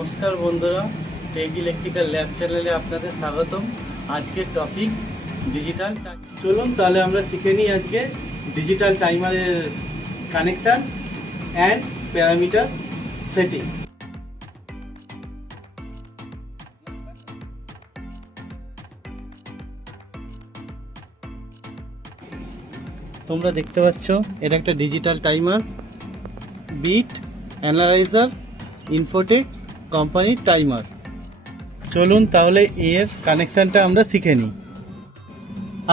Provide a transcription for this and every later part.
নমস্কার বন্ধুরা, take electrical lab চ্যানেলে আপনাদের স্বাগতম। আজকের টপিক ডিজিটাল। চলুন তাহলে আমরা শিখে নিই আজকে ডিজিটাল টাইমারের কানেকশান অ্যান্ড প্যারামিটার সেটিং। তোমরা দেখতে পাচ্ছ এটা একটা digital timer, bit analyzer infotech কোম্পানির টাইমার। চলুন তাহলে এর কানেকশানটা আমরা শিখে নিই।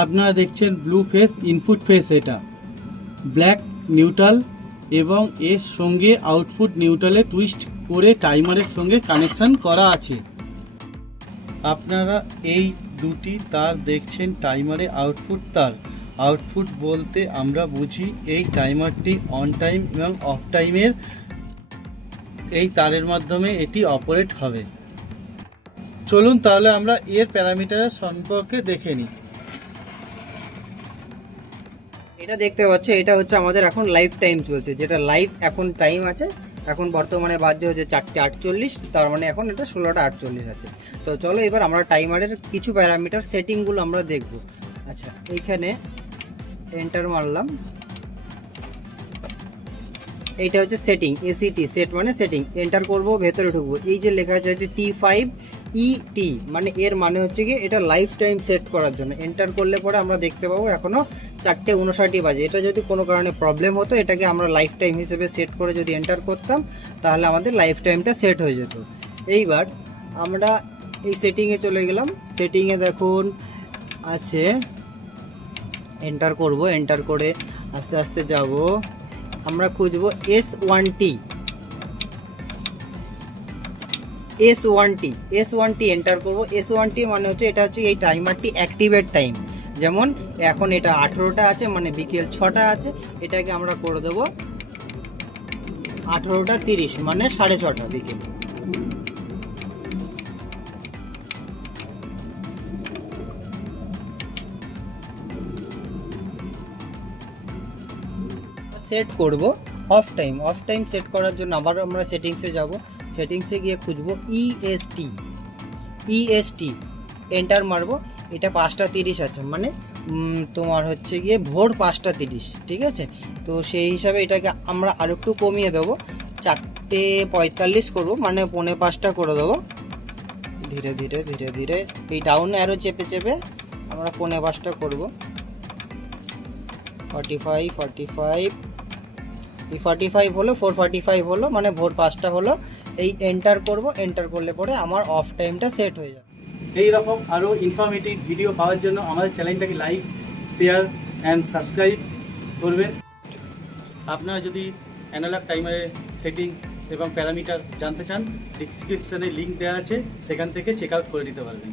আপনারা দেখছেন ব্লু ফেস ইনপুট ফেস, এটা ব্ল্যাক নিউট্রাল এবং এর সঙ্গে আউটপুট নিউট্রালে টুইস্ট করে টাইমারের সঙ্গে কানেকশান করা আছে। আপনারা এই দুটি তার দেখছেন টাইমারে আউটপুট তার। আউটপুট বলতে আমরা বুঝি এই টাইমারটি অন টাইম এবং অফ টাইমের এই তারের মাধ্যমে এটি অপারেট হবে। চলুন তাহলে আমরা এর প্যারামিটারের সম্পর্কে দেখে নিই। এটা দেখতে পাচ্ছ, এটা হচ্ছে আমাদের এখন লাইভ টাইম চলছে, যেটা লাইভ এখন টাইম আছে। এখন বর্তমানে বাজছে হচ্ছে 4:48, তার মানে এখন এটা 16:48 আছে। তো চলো এবার আমরা টাইমারের কিছু প্যারামিটার সেটিংগুলো আমরা দেখব। আচ্ছা, এইখানে এন্টার মারলাম, এইটা হচ্ছে সেটিং, এসিটি সেট মানে সেটিং। এন্টার করব, ভেতরে ঢুকবো, এই যে লেখা আছে T5ET, মানে এর মানে হচ্ছে কি এটা লাইফ টাইম সেট করার জন্য। এন্টার করলে পরে আমরা দেখতে পাবো এখনও 4:59 বাজে। এটা যদি কোনো কারণে প্রবলেম হতো, এটাকে আমরা লাইফ টাইম হিসেবে সেট করে যদি এন্টার করতাম, তাহলে আমাদের লাইফ টাইমটা সেট হয়ে যেত। এইবার আমরা এই সেটিংয়ে চলে গেলাম। সেটিংয়ে দেখুন আছে, এন্টার করব, এন্টার করে আস্তে আস্তে যাব, আমরা খুঁজবো S1T এন্টার করব। S1T মানে হচ্ছে এটা হচ্ছে এই টাইমারটি অ্যাক্টিভেট টাইম। যেমন এখন এটা 18টা আছে, মানে বিকেল 6টা আছে, এটাকে আমরা করে দেবো 18:30, মানে 6:30 বিকেল। সেট করব of time. Of time set করার জন্য আবার আমরা সেটিংসে যাব। সেটিংসে গিয়ে খুঁজবো EST, এন্টার মারবো। এটা 5:30 আছে, মানে তোমার হচ্ছে গিয়ে ভোর 5:30, ঠিক আছে। তো সেই হিসাবে এটাকে আমরা আর একটু কমিয়ে দেবো, 4:45 করবো, মানে 4:45 করে দেবো। ধীরে ধীরে ধীরে ধীরে এই ডাউন অ্যারো চেপে চেপে আমরা 4:45 করবো। 45 হলো, 4:45 হলো, মানে ভোর 5টা হলো। এই এন্টার করব, এন্টার করলে পরে আমার অফ টাইমটা সেট হয়ে যাবে। এই রকম আরও ইনফরমেটিভ ভিডিও পাওয়ার জন্য আমাদের চ্যানেলটাকে লাইক, শেয়ার অ্যান্ড সাবস্ক্রাইব করবেন। আপনারা যদি অ্যানালগ টাইমারের সেটিং এবং প্যারামিটার জানতে চান, ডিসক্রিপশানে লিঙ্ক দেওয়া আছে, সেখান থেকে চেক আউট করে নিতে পারবেন।